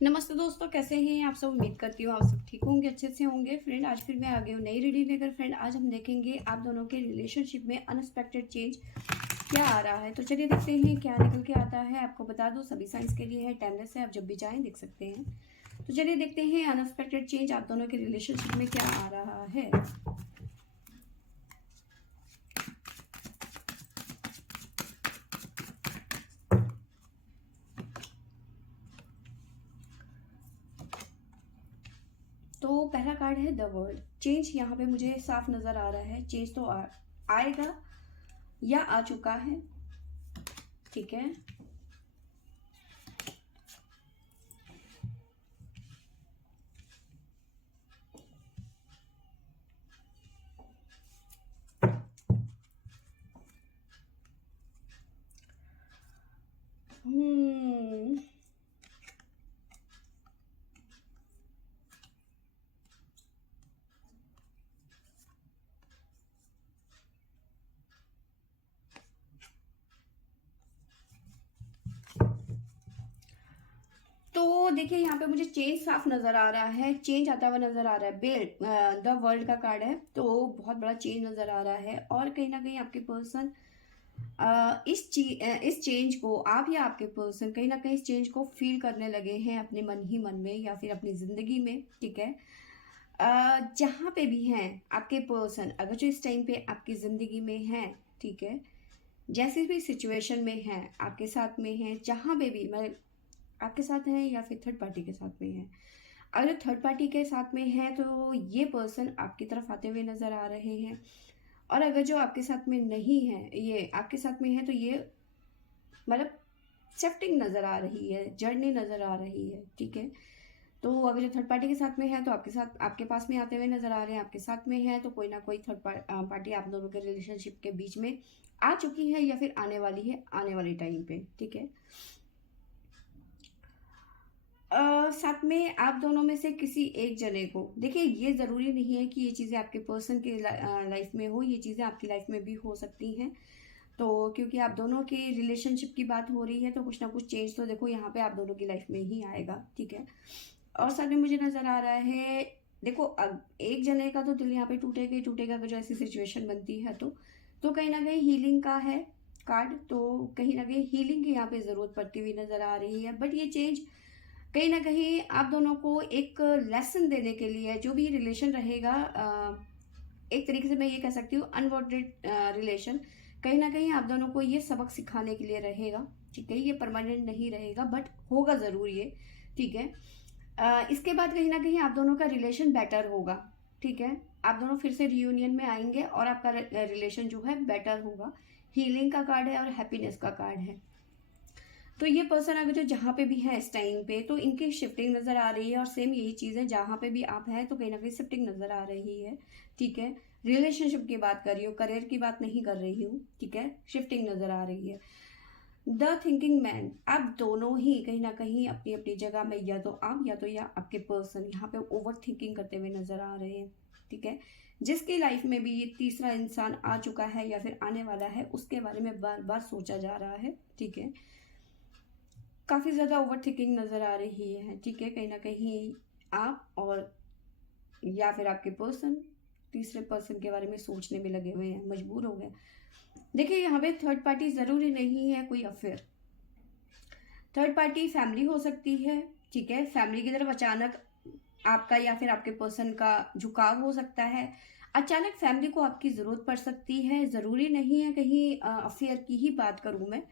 नमस्ते दोस्तों, कैसे हैं आप सब। उम्मीद करती हूँ आप सब ठीक होंगे, अच्छे से होंगे। फ्रेंड, आज फिर मैं आ गई हूँ नई रीडिंग लेकर। फ्रेंड, आज हम देखेंगे आप दोनों के रिलेशनशिप में अनएक्सपेक्टेड चेंज क्या आ रहा है। तो चलिए देखते हैं क्या निकल के आता है। आपको बता दूँ, सभी साइंस के लिए है, टाइमलेस है, आप जब भी चाहें देख सकते हैं। तो चलिए देखते हैं अनएक्सपेक्टेड चेंज आप दोनों के रिलेशनशिप में क्या आ रहा है। तो पहला कार्ड है द वर्ल्ड। चेंज यहाँ पे मुझे साफ नजर आ रहा है। चेंज तो आएगा या आ चुका है, ठीक है। हम्म तो देखिए, यहाँ पे मुझे चेंज साफ नजर आ रहा है। चेंज आता हुआ नजर आ रहा है। बेल द वर्ल्ड का कार्ड है, तो बहुत बड़ा चेंज नजर आ रहा है। और कहीं ना कहीं आपके पर्सन इस चेंज को, आप या आपके पर्सन कहीं ना कहीं इस चेंज को फील करने लगे हैं अपने मन ही मन में या फिर अपनी जिंदगी में, ठीक है। जहाँ पे भी हैं आपके पर्सन, अगर जो इस टाइम पे आपकी जिंदगी में हैं, ठीक है, जैसे भी सिचुएशन में हैं, आपके साथ में हैं, जहाँ पे भी मतलब आपके साथ हैं या फिर थर्ड पार्टी के साथ में है। अगर थर्ड पार्टी के साथ में है तो ये पर्सन आपकी तरफ आते हुए नजर आ रहे हैं। और अगर जो आपके साथ में नहीं है, ये आपके साथ में है, तो ये मतलब शिफ्टिंग नजर आ रही है, जर्नी नजर आ रही है, ठीक है। तो अगर जो थर्ड पार्टी के साथ में है तो आपके साथ, आपके पास में आते हुए नजर आ रहे हैं। आपके साथ में है तो कोई ना कोई थर्ड पार्टी आप दोनों के रिलेशनशिप के बीच में आ चुकी है या फिर आने वाली है, आने वाले टाइम पे, ठीक है। साथ में आप दोनों में से किसी एक जने को, देखिए ये ज़रूरी नहीं है कि ये चीज़ें आपके पर्सन के लाइफ में हो, ये चीज़ें आपकी लाइफ में भी हो सकती हैं। तो क्योंकि आप दोनों के रिलेशनशिप की बात हो रही है तो कुछ ना कुछ चेंज तो देखो यहाँ पे आप दोनों की लाइफ में ही आएगा, ठीक है। और साथ में मुझे नज़र आ रहा है, देखो अब एक जने का तो दिल यहाँ पे टूटेगा ही टूटेगा अगर जो ऐसी सिचुएशन बनती है तो कहीं ना कहीं हीलिंग का है कार्ड। तो कहीं ना कहीं हीलिंग की यहाँ पे ज़रूरत पड़ती हुई नज़र आ रही है। बट ये चेंज कहीं ना कहीं आप दोनों को एक लेसन देने के लिए, जो भी रिलेशन रहेगा, एक तरीके से मैं ये कह सकती हूँ अनवॉन्टेड रिलेशन, कहीं ना कहीं आप दोनों को ये सबक सिखाने के लिए रहेगा, ठीक है। ये परमानेंट नहीं रहेगा बट होगा ज़रूर ये, ठीक है। इसके बाद कहीं ना कहीं आप दोनों का रिलेशन बेटर होगा, ठीक है। आप दोनों फिर से रियूनियन में आएंगे और आपका रिलेशन जो है बेटर होगा। हीलिंग का कार्ड है और हैप्पीनेस का कार्ड है। तो ये पर्सन अगर जो जहाँ पे भी है इस टाइम पे, तो इनकी शिफ्टिंग नजर आ रही है। और सेम यही चीज़ है, जहाँ पे भी आप हैं तो कहीं ना कहीं शिफ्टिंग नजर आ रही है, ठीक है। रिलेशनशिप की बात कर रही हूँ, करियर की बात नहीं कर रही हूँ, ठीक है। शिफ्टिंग नजर आ रही है। द थिंकिंग मैन, आप दोनों ही कहीं ना कहीं अपनी अपनी जगह में, या तो आप या आपके पर्सन यहाँ पे ओवर थिंकिंग करते हुए नजर आ रहे हैं, ठीक है। जिसकी लाइफ में भी ये तीसरा इंसान आ चुका है या फिर आने वाला है, उसके बारे में बार बार सोचा जा रहा है, ठीक है। काफ़ी ज़्यादा ओवर थिंकिंग नज़र आ रही है, ठीक है। कहीं ना कहीं आप और या फिर आपके पर्सन तीसरे पर्सन के बारे में सोचने में लगे हुए हैं, मजबूर हो गए। देखिए, यहाँ पे थर्ड पार्टी ज़रूरी नहीं है कोई अफेयर। थर्ड पार्टी फैमिली हो सकती है, ठीक है। फैमिली की तरफ अचानक आपका या फिर आपके पर्सन का झुकाव हो सकता है। अचानक फैमिली को आपकी ज़रूरत पड़ सकती है। ज़रूरी नहीं है कहीं अफेयर की ही बात करूँ मैं,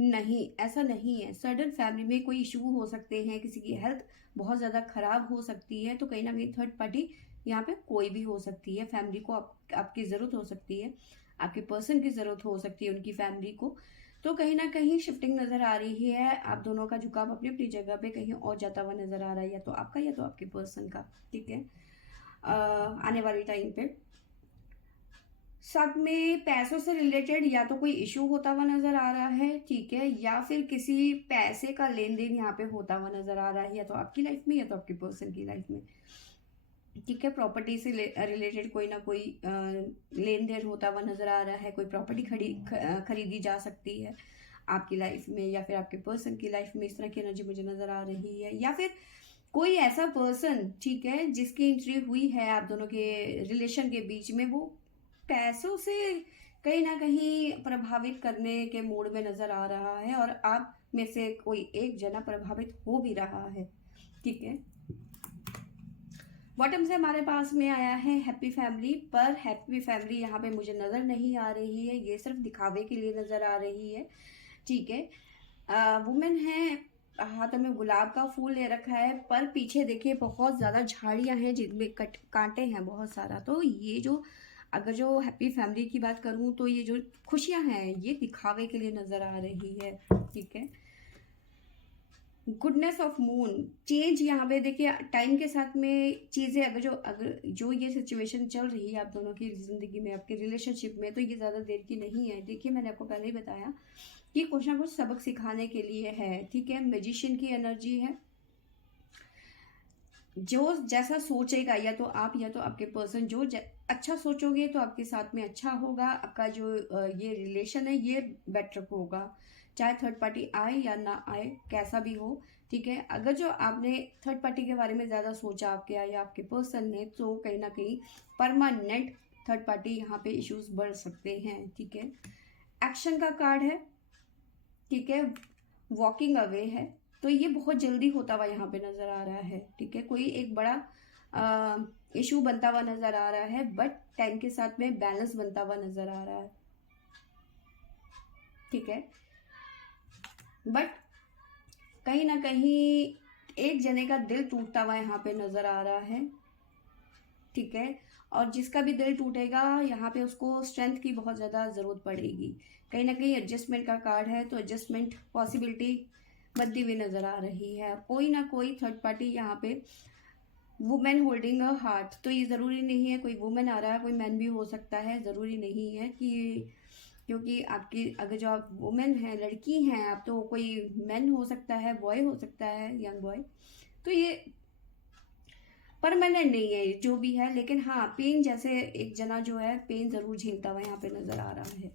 नहीं, ऐसा नहीं है। सडन फैमिली में कोई इशू हो सकते हैं, किसी की हेल्थ बहुत ज़्यादा खराब हो सकती है, तो कहीं ना कहीं थर्ड पार्टी यहाँ पे कोई भी हो सकती है। फैमिली को आपकी ज़रूरत हो सकती है, आपके पर्सन की ज़रूरत हो सकती है उनकी फैमिली को। तो कहीं ना कहीं शिफ्टिंग नज़र आ रही है। आप दोनों का झुकाव अपनी अपनी जगह पे कहीं और जाता हुआ नज़र आ रहा है, या तो आपका या तो आपके पर्सन का, ठीक है। आने वाली टाइम पे साथ में पैसों से रिलेटेड या तो कोई इशू होता हुआ नजर आ रहा है, ठीक है, या फिर किसी पैसे का लेन देन यहाँ पे होता हुआ नजर आ रहा है, या तो आपकी लाइफ में या तो आपके पर्सन की लाइफ में, ठीक है। प्रॉपर्टी से रिलेटेड कोई ना कोई लेन देन होता हुआ नजर आ रहा है। कोई प्रॉपर्टी खरीदी जा सकती है। आपकी लाइफ में या फिर आपके पर्सन की लाइफ में इस तरह की एनर्जी मुझे नजर आ रही है। या फिर कोई ऐसा पर्सन, ठीक है, जिसकी एंट्री हुई है आप दोनों के रिलेशन के बीच में, वो पैसों से कहीं ना कहीं प्रभावित करने के मूड में नजर आ रहा है और आप में से कोई एक जना प्रभावित हो भी रहा है, ठीक है। बॉटम से हमारे पास में आया है हैप्पी फैमिली, पर हैप्पी फैमिली यहाँ पे मुझे नजर नहीं आ रही है, ये सिर्फ दिखावे के लिए नजर आ रही है, ठीक है। वुमेन है, हाथों में गुलाब का फूल ले रखा है, पर पीछे देखिए बहुत ज्यादा झाड़ियां हैं जिनमें कांटे हैं बहुत सारा। तो ये जो, अगर जो हैप्पी फैमिली की बात करूं तो ये जो खुशियां हैं ये दिखावे के लिए नजर आ रही है, ठीक है। गुडनेस ऑफ मून, चेंज यहाँ पे देखिए टाइम के साथ में चीजें, अगर जो ये सिचुएशन चल रही है आप दोनों की जिंदगी में, आपके रिलेशनशिप में, तो ये ज्यादा देर की नहीं है। देखिए मैंने आपको पहले ही बताया कि कुछ ना कुछ सबक सिखाने के लिए है, ठीक है। मैजिशियन की एनर्जी है, जो जैसा सोचेगा, या तो आप या तो आपके पर्सन, जो अच्छा सोचोगे तो आपके साथ में अच्छा होगा, आपका जो ये रिलेशन है ये बेटर होगा, चाहे थर्ड पार्टी आए या ना आए, कैसा भी हो, ठीक है। अगर जो आपने थर्ड पार्टी के बारे में ज़्यादा सोचा आपके या आपके पर्सन ने, तो कहीं ना कहीं परमानेंट थर्ड पार्टी यहाँ पे इश्यूज बढ़ सकते हैं, ठीक है। एक्शन का कार्ड है, ठीक है, वॉकिंग अवे है, तो ये बहुत जल्दी होता हुआ यहाँ पे नजर आ रहा है, ठीक है। कोई एक बड़ा इशू बनता हुआ नजर आ रहा है, बट टाइम के साथ में बैलेंस बनता हुआ नजर आ रहा है, ठीक है। बट कहीं ना कहीं एक जने का दिल टूटता हुआ यहाँ पे नजर आ रहा है, ठीक है। और जिसका भी दिल टूटेगा यहाँ पे उसको स्ट्रेंथ की बहुत ज़्यादा ज़रूरत पड़ेगी, कहीं ना कहीं एडजस्टमेंट का कार्ड है, तो एडजस्टमेंट पॉसिबिलिटी बनती हुई नजर आ रही है। कोई ना कोई थर्ड पार्टी यहाँ पे, वुमेन होल्डिंग अ हार्ट, तो ये ज़रूरी नहीं है कोई वुमेन आ रहा है, कोई मैन भी हो सकता है, ज़रूरी नहीं है कि, क्योंकि आपकी अगर जो आप वुमेन है, लड़की हैं आप, तो कोई मैन हो सकता है, बॉय हो सकता है, यंग बॉय, तो ये परमानेंट नहीं है जो भी है। लेकिन हाँ, पेन जैसे एक जना जो है पेन ज़रूर झेलता हुआ यहाँ पे नज़र आ रहा है,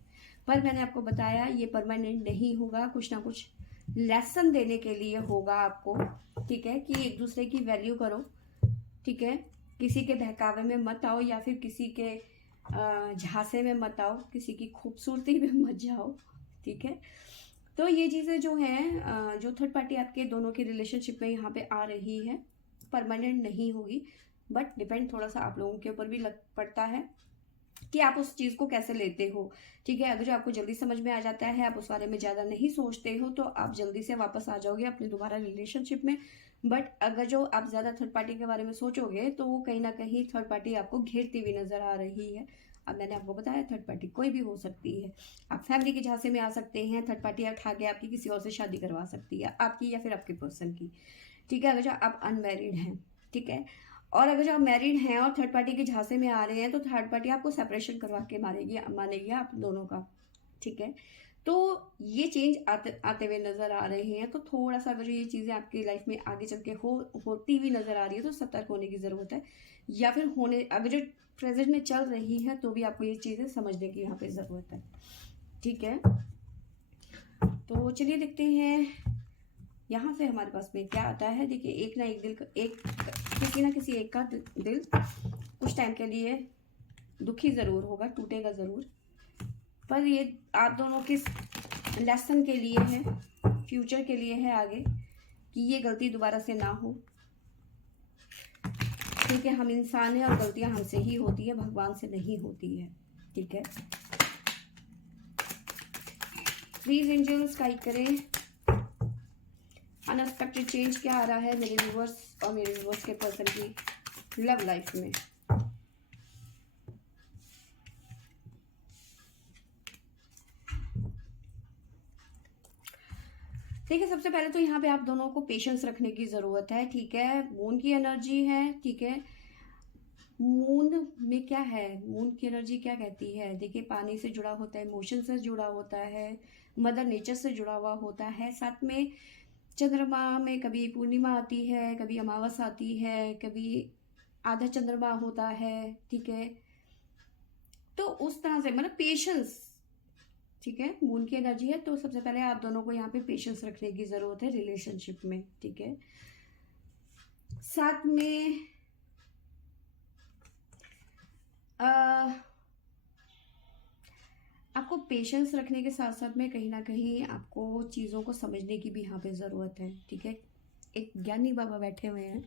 पर मैंने आपको बताया ये परमानेंट नहीं होगा, कुछ ना कुछ लेसन देने के लिए होगा आपको, ठीक है, कि एक दूसरे की वैल्यू करो, ठीक है। किसी के बहकावे में मत आओ, या फिर किसी के झांसे में मत आओ, किसी की खूबसूरती में मत जाओ, ठीक है। तो ये चीज़ें जो हैं, जो थर्ड पार्टी आपके दोनों के रिलेशनशिप में यहाँ पे आ रही है, परमानेंट नहीं होगी, बट डिपेंड थोड़ा सा आप लोगों के ऊपर भी लग पड़ता है कि आप उस चीज़ को कैसे लेते हो, ठीक है। अगर जो आपको जल्दी समझ में आ जाता है, आप उस बारे में ज़्यादा नहीं सोचते हो, तो आप जल्दी से वापस आ जाओगे अपने दोबारा रिलेशनशिप में। बट अगर जो आप ज़्यादा थर्ड पार्टी के बारे में सोचोगे, तो वो कहीं ना कहीं थर्ड पार्टी आपको घेरती हुई नज़र आ रही है। अब मैंने आपको बताया थर्ड पार्टी कोई भी हो सकती है, आप फैमिली के झांसे में आ सकते हैं, थर्ड पार्टी उठा के आपकी किसी और से शादी करवा सकती है, आपकी या फिर आपके पर्सन की, ठीक है। अगर जो आप अनमैरिड हैं, ठीक है, और अगर जो आप मैरिड हैं और थर्ड पार्टी के झांसे में आ रहे हैं, तो थर्ड पार्टी आपको सेपरेशन करवा के मानेगी आप दोनों का, ठीक है। तो ये चेंज आते हुए नजर आ रहे हैं, तो थोड़ा सा अगर ये चीज़ें आपकी लाइफ में आगे चल के होती हुई नजर आ रही है, तो सतर्क होने की ज़रूरत है, या फिर अगर जो प्रेजेंट में चल रही है तो भी आपको ये चीज़ें समझने की यहाँ पे ज़रूरत है, ठीक है। तो चलिए देखते हैं यहाँ से हमारे पास में क्या आता है। देखिए एक ना एक किसी ना किसी एक का दिल कुछ टाइम के लिए दुखी ज़रूर होगा, टूटेगा ज़रूर, पर ये आप दोनों के लेसन के लिए है, फ्यूचर के लिए है आगे, कि ये गलती दोबारा से ना हो, ठीक है। हम इंसान हैं और गलतियां हमसे ही होती है, भगवान से नहीं होती है, ठीक है। प्लीज एंजल्स गाइड करें, अनएक्सपेक्टेड चेंज क्या आ रहा है मेरे व्यूवर्स और मेरे व्यूवर्स के पर्सन की लव लाइफ में। ठीक है, सबसे पहले तो यहाँ पे आप दोनों को पेशेंस रखने की ज़रूरत है, ठीक है। मून की एनर्जी है, ठीक है। मून में क्या है, मून की एनर्जी क्या कहती है, देखिए पानी से जुड़ा होता है, इमोशन से जुड़ा होता है, मदर नेचर से जुड़ा हुआ होता है, साथ में चंद्रमा में कभी पूर्णिमा आती है, कभी अमावस आती है, कभी आधा चंद्रमा होता है, ठीक है। तो उस तरह से मतलब पेशेंस, ठीक है, मून की एनर्जी है, तो सबसे पहले आप दोनों को यहाँ पे पेशेंस रखने की ज़रूरत है रिलेशनशिप में। ठीक है, साथ में आपको पेशेंस रखने के साथ साथ में कहीं ना कहीं आपको चीज़ों को समझने की भी यहाँ पे ज़रूरत है। ठीक है, एक ज्ञानी बाबा बैठे हुए हैं,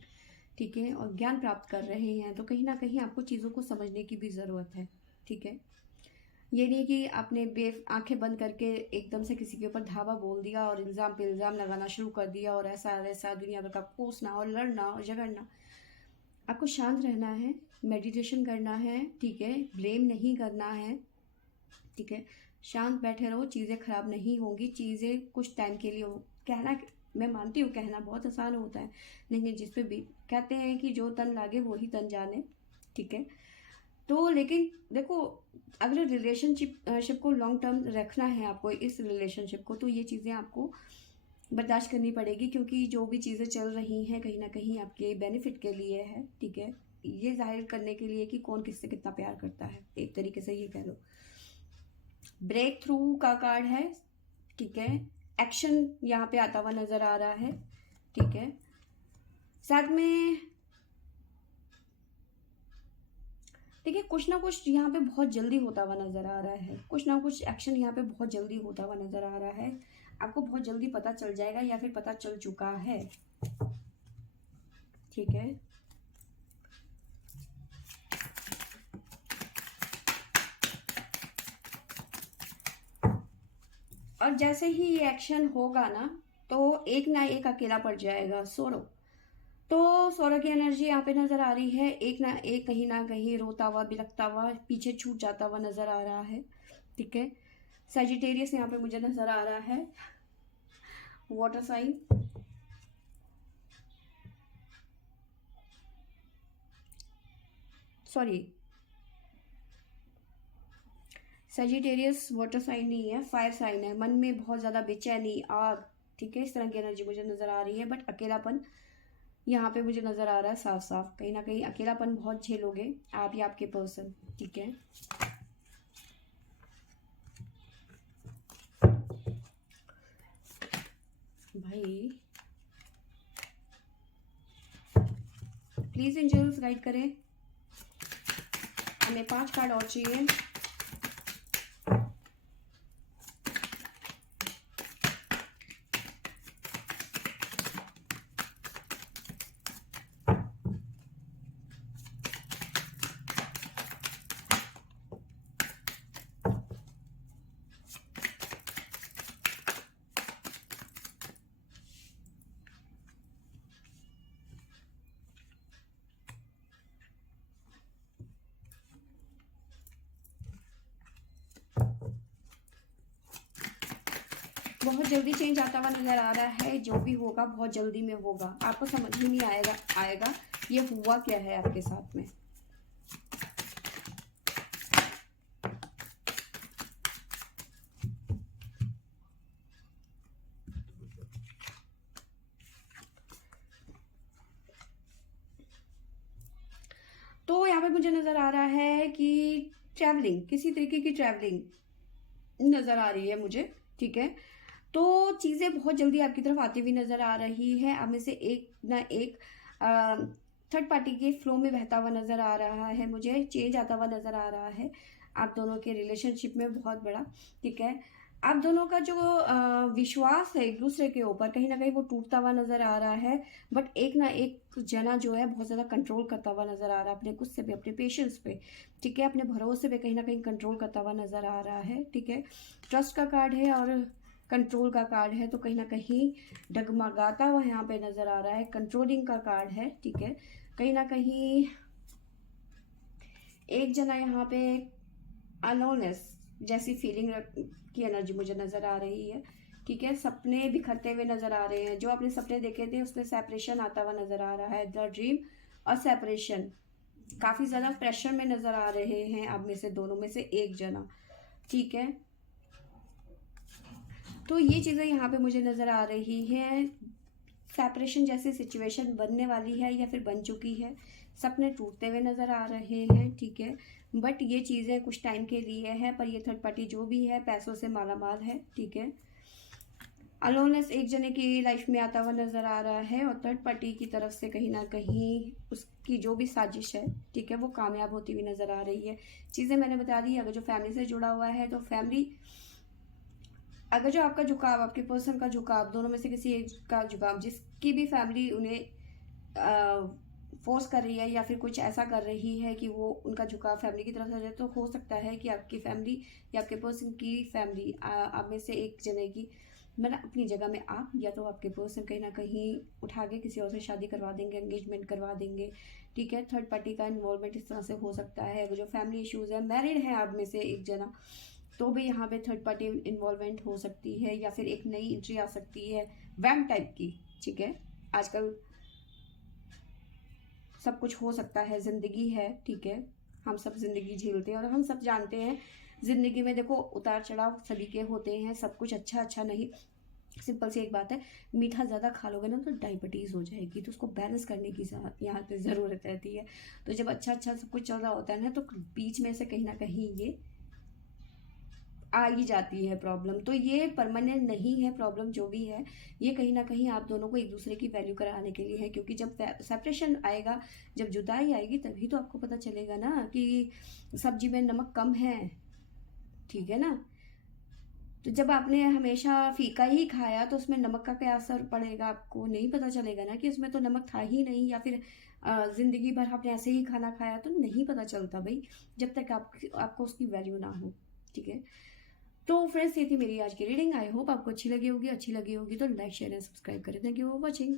ठीक है, और ज्ञान प्राप्त कर रहे हैं, तो कहीं ना कहीं आपको चीज़ों को समझने की भी ज़रूरत है। ठीक है, ये नहीं कि आपने बे आंखें बंद करके एकदम से किसी के ऊपर धावा बोल दिया और इल्ज़ाम पे इल्ज़ाम लगाना शुरू कर दिया और ऐसा वैसा दुनिया भर का कोसना और लड़ना और झगड़ना। आपको शांत रहना है, मेडिटेशन करना है, ठीक है, ब्लेम नहीं करना है। ठीक है, शांत बैठे रहो, चीज़ें खराब नहीं होंगी, चीज़ें कुछ टाइम के लिए हो। कहना, मैं मानती हूँ कहना बहुत आसान होता है, लेकिन जिस पे भी कहते हैं कि जो तन लागे वो ही तन जाने। ठीक है, तो लेकिन देखो, अगर रिलेशनशिप को लॉन्ग टर्म रखना है आपको, इस रिलेशनशिप को, तो ये चीज़ें आपको बर्दाश्त करनी पड़ेगी, क्योंकि जो भी चीज़ें चल रही हैं कहीं ना कहीं आपके बेनिफिट के लिए है। ठीक है, ये जाहिर करने के लिए कि कौन किससे कितना प्यार करता है, एक तरीके से ये कह लो। ब्रेक थ्रू का कार्ड है। ठीक है, एक्शन यहाँ पे आता हुआ नजर आ रहा है। ठीक है, साथ में देखिए कुछ ना कुछ यहाँ पे बहुत जल्दी होता हुआ नजर आ रहा है, कुछ ना कुछ एक्शन यहाँ पे बहुत जल्दी होता हुआ नजर आ रहा है। आपको बहुत जल्दी पता चल जाएगा या फिर पता चल चुका है। ठीक है, और जैसे ही ये एक्शन होगा ना, तो एक ना एक अकेला पड़ जाएगा सौरव। तो सौरव की एनर्जी यहाँ पे नजर आ रही है, एक ना एक कहीं ना कहीं रोता हुआ बिलखता हुआ पीछे छूट जाता हुआ नजर आ रहा है। ठीक है, सजिटेरियस यहाँ पे मुझे नजर आ रहा है, water sign. Sorry, Sagittarius water sign नहीं है, फायर साइन है। मन में बहुत ज़्यादा बेचैनी, आग, ठीक है, इस तरह की एनर्जी मुझे नज़र आ रही है। बट अकेलापन यहाँ पे मुझे नज़र आ रहा है साफ साफ, कहीं ना कहीं अकेलापन बहुत झेलोगे आप या आपके पर्सन। ठीक है, भाई प्लीज़ एंजल्स गाइड करें, हमें 5 कार्ड और चाहिए। बहुत जल्दी चेंज आता हुआ नजर आ रहा है, जो भी होगा बहुत जल्दी में होगा, आपको समझ ही नहीं आएगा ये हुआ क्या है आपके साथ में। तो यहाँ पे मुझे नजर आ रहा है कि ट्रैवलिंग, किसी तरीके की ट्रैवलिंग नजर आ रही है मुझे। ठीक है, तो चीज़ें बहुत जल्दी आपकी तरफ आती हुई नजर आ रही है। अब में से एक ना एक थर्ड पार्टी के फ्लो में बहता हुआ नजर आ रहा है, मुझे चेंज आता हुआ नजर आ रहा है आप दोनों के रिलेशनशिप में बहुत बड़ा। ठीक है, आप दोनों का जो विश्वास है एक दूसरे के ऊपर, कहीं ना कहीं वो टूटता हुआ नजर आ रहा है। बट एक ना एक जना जो है बहुत ज़्यादा कंट्रोल करता हुआ नजर आ रहा है, अपने गुस्से पे, अपने पेशेंस पे, ठीक है, अपने भरोसे पे कहीं ना कहीं कंट्रोल करता हुआ नजर आ रहा है। ठीक है, ट्रस्ट का कार्ड है और कंट्रोल का कार्ड है, तो कहीं ना कहीं डगमगाता हुआ यहाँ पे नजर आ रहा है, कंट्रोलिंग का कार्ड है। ठीक है, कहीं ना कहीं एक जना यहाँ पे अलोननेस जैसी फीलिंग की एनर्जी मुझे नजर आ रही है। ठीक है, सपने बिखरते हुए नजर आ रहे हैं, जो आपने सपने देखे थे उसमें सेपरेशन आता हुआ नजर आ रहा है, द ड्रीम और सेपरेशन, काफी ज्यादा प्रेशर में नजर आ रहे हैं आप में से दोनों में से एक जना। ठीक है, तो ये चीजें यहाँ पे मुझे नजर आ रही है। सेपरेशन जैसी सिचुएशन बनने वाली है या फिर बन चुकी है, सपने टूटते हुए नज़र आ रहे हैं, ठीक है। बट ये चीज़ें कुछ टाइम के लिए है, पर ये थर्ड पार्टी जो भी है पैसों से माला माल है, ठीक है। अलोननेस एक जने की लाइफ में आता हुआ नज़र आ रहा है और थर्ड पार्टी की तरफ से कहीं ना कहीं उसकी जो भी साजिश है, ठीक है, वो कामयाब होती हुई नज़र आ रही है। चीज़ें मैंने बता दी। अगर जो फैमिली से जुड़ा हुआ है तो फैमिली, अगर जो आपका झुकाव, आपके पर्सन का झुकाव, दोनों में से किसी एक का झुकाव, जिसकी भी फैमिली उन्हें फोर्स कर रही है या फिर कुछ ऐसा कर रही है कि वो उनका झुकाव फैमिली की तरफ से जाए, तो हो सकता है कि आपकी फैमिली या आपके पर्सन की फैमिली, आप में से एक जने की, मतलब अपनी जगह में आप या तो आपके पर्सन कहीं ना कहीं उठा के किसी और से शादी करवा देंगे, एंगेजमेंट करवा देंगे, ठीक है। थर्ड पार्टी का इन्वॉल्वमेंट इस तरह से हो सकता है। अगर जो फैमिली इश्यूज है, मैरिड है आप में से एक जना, तो भी यहाँ पे थर्ड पार्टी इन्वॉल्वमेंट हो सकती है या फिर एक नई एंट्री आ सकती है वैम्प टाइप की, ठीक है। आजकल सब कुछ हो सकता है, ज़िंदगी है, ठीक है। हम सब ज़िंदगी झेलते हैं और हम सब जानते हैं ज़िंदगी में देखो उतार चढ़ाव सभी के होते हैं, सब कुछ अच्छा अच्छा नहीं। सिंपल सी एक बात है, मीठा ज़्यादा खा लोगे ना तो डायबिटीज़ हो जाएगी, तो उसको बैलेंस करने की यहाँ पे ज़रूरत रहती है। तो जब अच्छा अच्छा सब कुछ चल रहा होता है ना, तो बीच में से कहीं ना कहीं ये आ ही जाती है प्रॉब्लम। तो ये परमानेंट नहीं है प्रॉब्लम, जो भी है ये कहीं ना कहीं आप दोनों को एक दूसरे की वैल्यू कराने के लिए है। क्योंकि जब सेपरेशन आएगा, जब जुदाई आएगी, तभी तो आपको पता चलेगा ना कि सब्जी में नमक कम है, ठीक है ना। तो जब आपने हमेशा फीका ही खाया तो उसमें नमक का क्या असर पड़ेगा, आपको नहीं पता चलेगा ना कि उसमें तो नमक था ही नहीं, या फिर जिंदगी भर आपने ऐसे ही खाना खाया, तो नहीं पता चलता भाई, जब तक आपको उसकी वैल्यू ना हो, ठीक है। तो फ्रेंड्स, ये थी मेरी आज की रीडिंग। आई होप आपको अच्छी लगी होगी। अच्छी लगी होगी तो लाइक शेयर एंड सब्सक्राइब करें। Thank you for watching.